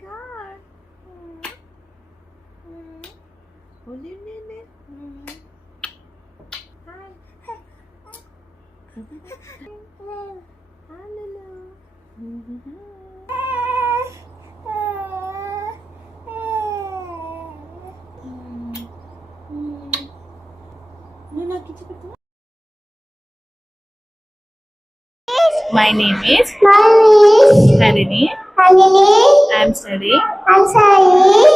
god. Oh, no. Hi. Hello. My name is Harini. I'm studying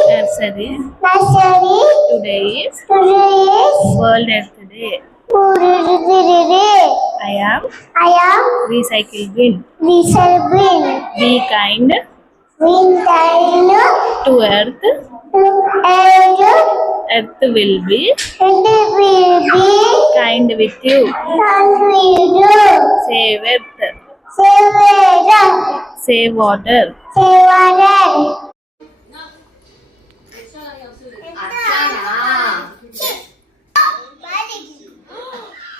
nursery. Today is World Earth Day. I am recycle bin. Be kind to earth. Earth will be kind with you. Save earth. Save water.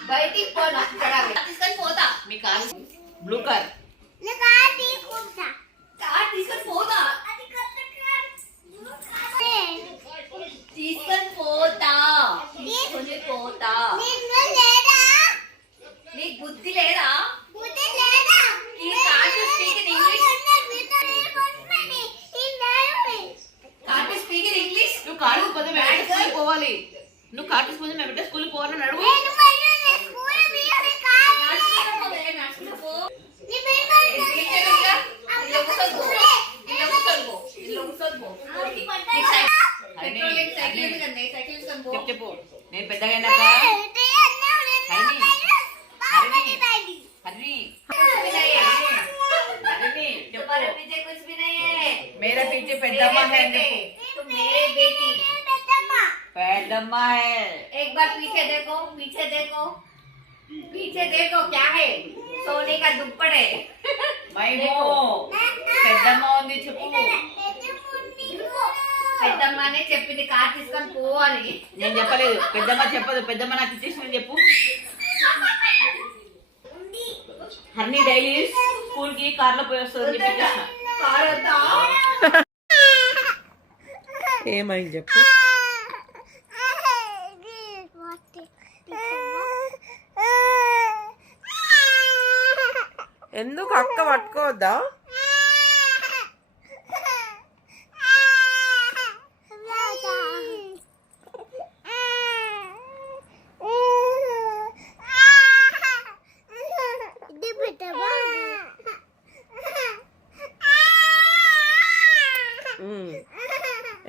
బయటికి పోనా తీసుకొని పోతా మీ car blue car car తీసుకొని పోతా తీసుకొని పోతా నీకు బుద్ధి లేదా ఈ car to speak in English car to speak in English నువ్వు కార్ పోతే మేము స్కూల్ పోవాలి నువ్వు కార్ పోతే మేము స్కూల్ పోవాలని అడుగు చెప్పు నేను పెద్దగా मेरा पीछे पेद्दम्मा है तो मेरे बेटी पेद्दम्मा है एक बार पीछे देखो क्या है सोने का दुप्पट है मैं वो पेद्दम्मा ఉంది చెప్పు పెద్దమ్మనే చెప్పింది కార్ తీసుకొని పోవాలి నేను చెప్పలేదు పెద్దమ్మ చెప్పదు పెద్దమ్మ నాకు ఇచ్చేసింది చెప్పు హర్ని డైలీ స్కూల్ కి కార్ లో పోయి వస్తుంది కార్ వద్దా ఏమైంది చెప్పు ఎందుకు అక్క పట్టుకోవద్దా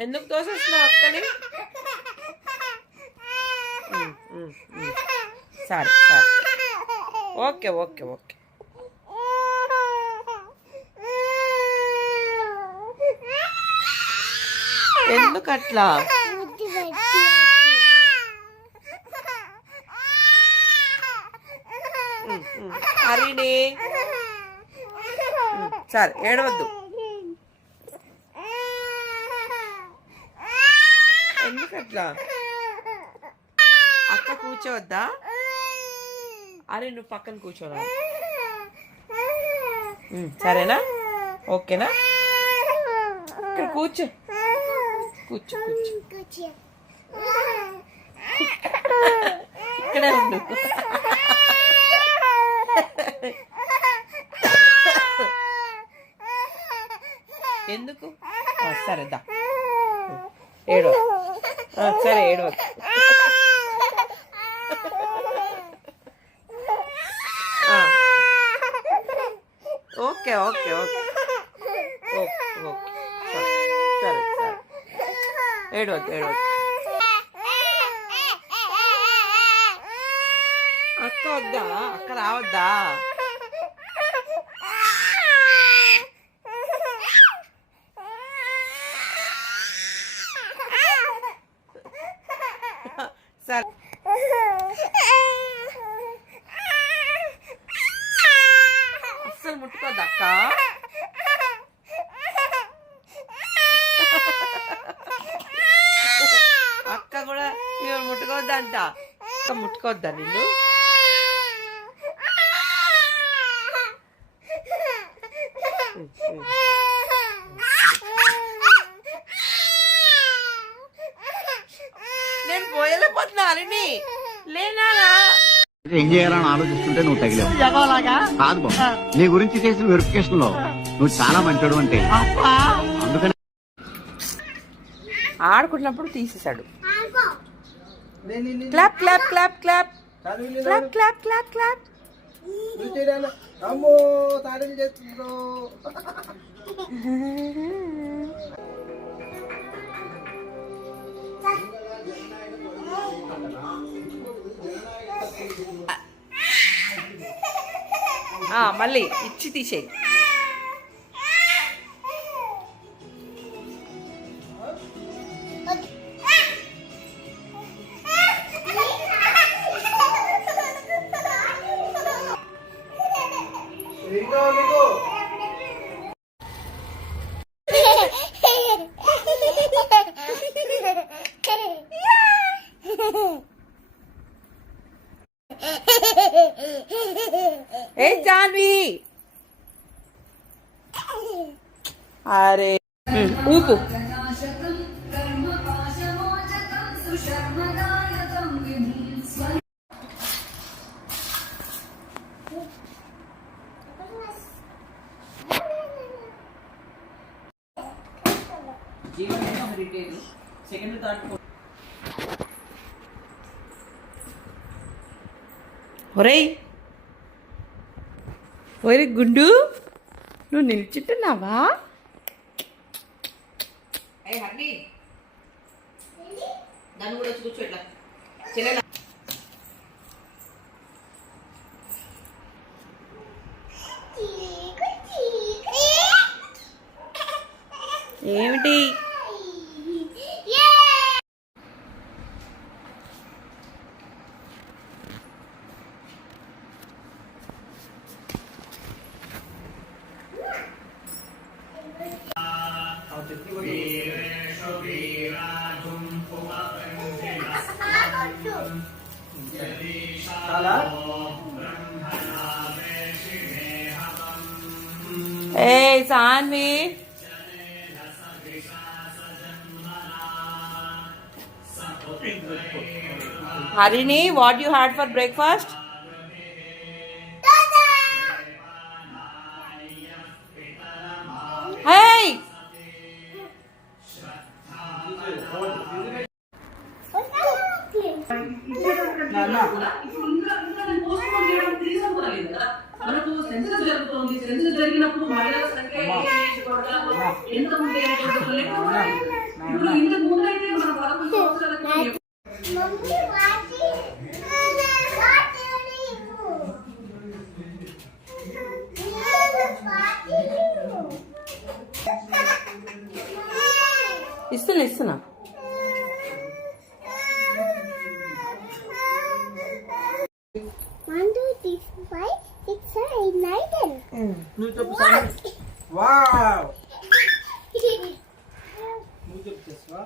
ఎందుకు తోసేస్తున్నావు అక్కని సరే ఓకే ఎందుకు అట్లా హరిణి సరే ఏడవద్దు ఎందుకట్లా అక్క కూర్చోవద్దా అరే నువ్వు పక్కన కూర్చోరా సరేనా ఓకేనా ఇక్కడ కూర్చో ఇక్కడే ఉండు ఎందుకు సరే దా ఏడవ సరే ఏడవ ఓకే సరే ఏడవద్దు అక్క వద్దా అక్క రావద్దా సరే అస్సలు ముట్టుకోద్దు అక్క అక్క కూడా ఇవాళ ముట్టుకోవద్దంట అక్క ముట్టుకోవద్దా నిన్ను హరిణి లేనా ఏం చేయాలని ఆలోచిస్తుంటే నువ్వు తగిలేవు కాదు బాబు, నీ గురించి చేసిన వెరిఫికేషన్ లో నువ్వు చాలా మంచోడు అంటే అందుకని ఆడుకున్నప్పుడు తీసేశాడు. Clap clap clap clap clap clap clap clap. అమ్మో తాడేలు చేస్తుందో. మళ్ళీ ఇచ్చి తీసేయి. ఏ జాన్వి అరే ఊపు. ఒరేయ్ ఒరే గుండు, నువ్వు నిల్చుంటున్నావా? దాన్ని కూడా వచ్చి కూర్చో ఇట్లా చెల్లెలా. ఏమిటి ఏ Saanvi? Harini, what you had for breakfast? Hey! మనకు సెన్సస్ జరుగుతోంది. సెన్సస్ జరిగినప్పుడు మహిళల సంఖ్య ఎంత ఉంటే ఇప్పుడు ఇంతకు ముందైతే మన 11 సంవత్సరాలకి ఇస్తున్నా. 1, 2, 3, 4, 5, 6, 7, 8, 9, 10. నువ్వు చెప్పు సార్. వావ్. నువ్వు చెప్పు చేస్తా.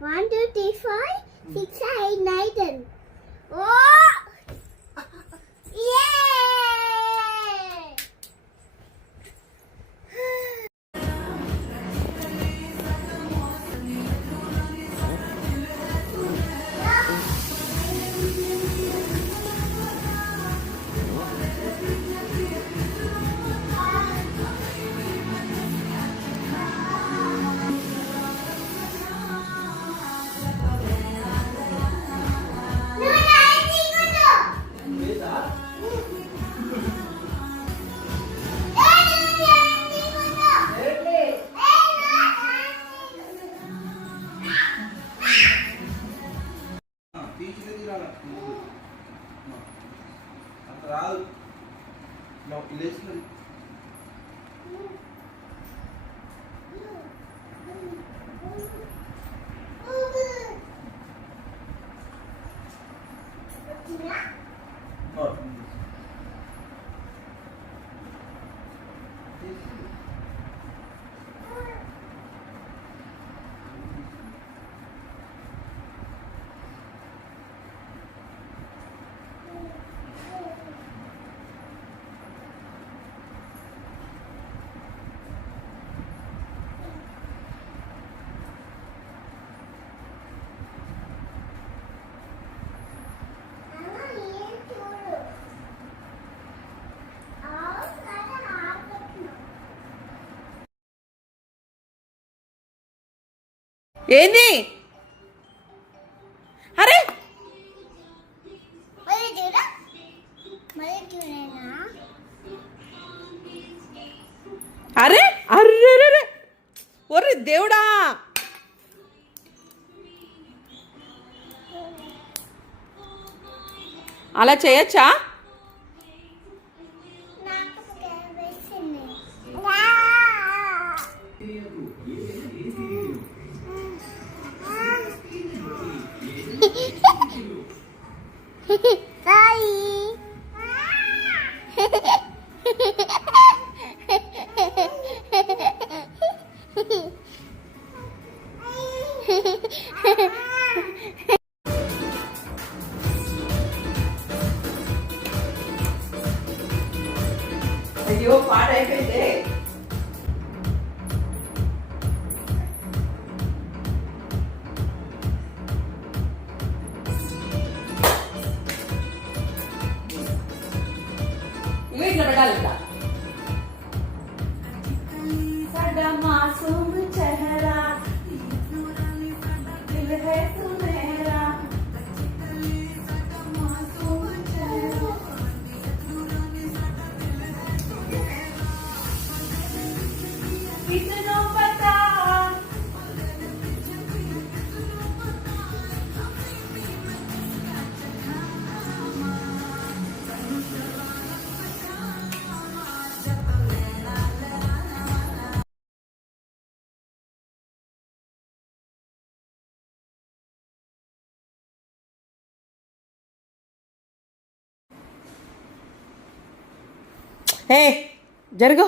One, 2, 3, 4, 6, 8, 9, 10. Oh! Yay! అంత రాదు. లేచినది ఏంది? అరే మరి చూడ మరి చూడనా అరే అర్రే ఒరే దేవుడా, అలా చేయొచ్చా? నాకు వేసింది సాయి అయ్యో పాడైపోయింది. ఇట్లా పెట్టాలి ఇట్లా. ఏ జరుగు.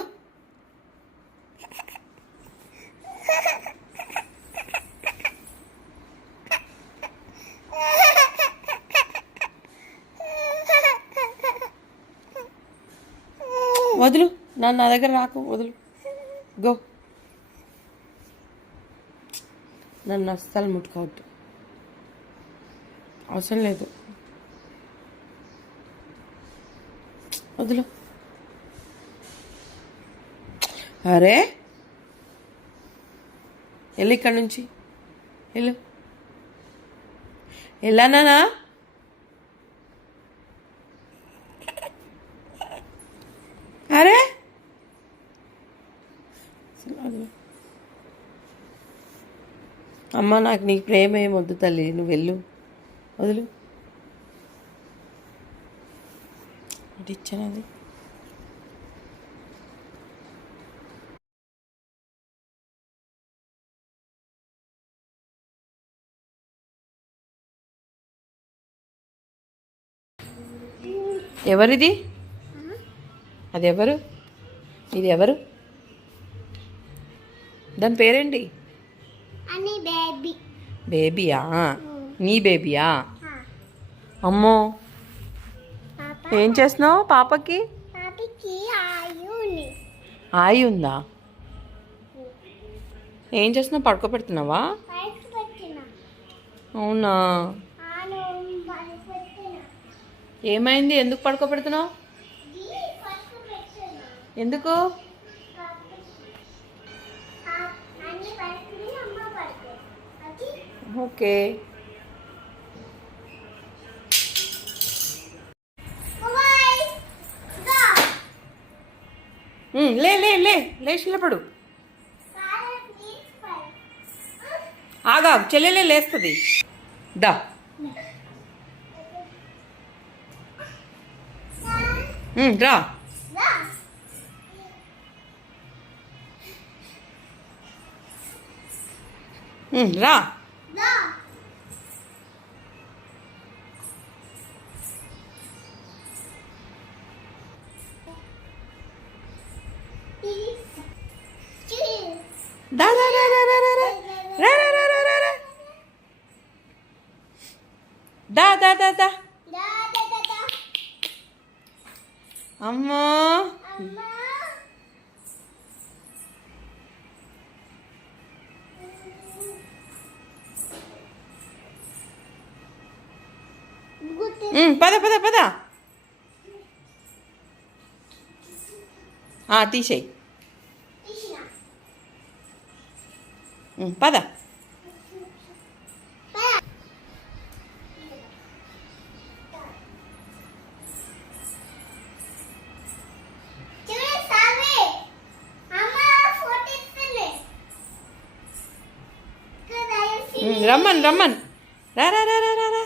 వదులు, నా దగ్గర రాకు, వదులు. గో. నన్ను అస్సలు ముట్టుకోవద్దు, అవసరం లేదు. వదులు. అరే వెళ్ళు, ఇక్కడి నుంచి వెళ్ళు. వెళ్ళానా? అరే అమ్మ, నాకు నీకు ప్రేమ ఏం వద్దు తల్లి, నువ్వు వెళ్ళు, వదులు. అది ఇచ్చానది. ఎవరిది? అది ఎవరు? ఇది ఎవరు? దాని పేరేంటి? అని బేబీ బేబీయా? నీ బేబీయా? అమ్మో, ఏం చేస్తున్నావు పాపకి? పాపకి ఆయుని ఆయి ఉందా? ఏం చేస్తున్నావు? పడుకోబెడుతున్నావా? పైకి పెట్టిన అవునా? ఆను పైకి పెట్టిన ఏమైంది? ఎందుకు పడుకోబెడుతున్నావు? ఇది పైకి పెట్టిన ఎందుకు? అన్ని పైకి అమ్మ పైకి అది ఓకే. బాయ్ గా లే లే లే లేచి నిలబడు. సారా ప్లీజ్ పై ఆగా, చెల్లెలే లేస్తుంది. దా. రా. రా రా. రా దా దా దా దా దా దా రా రా రా రా రా రా. దా దా దా దా. అమ్మో, పద పద పద. తీసేయి. పద. రమ్మన్ రా రా రా రా రా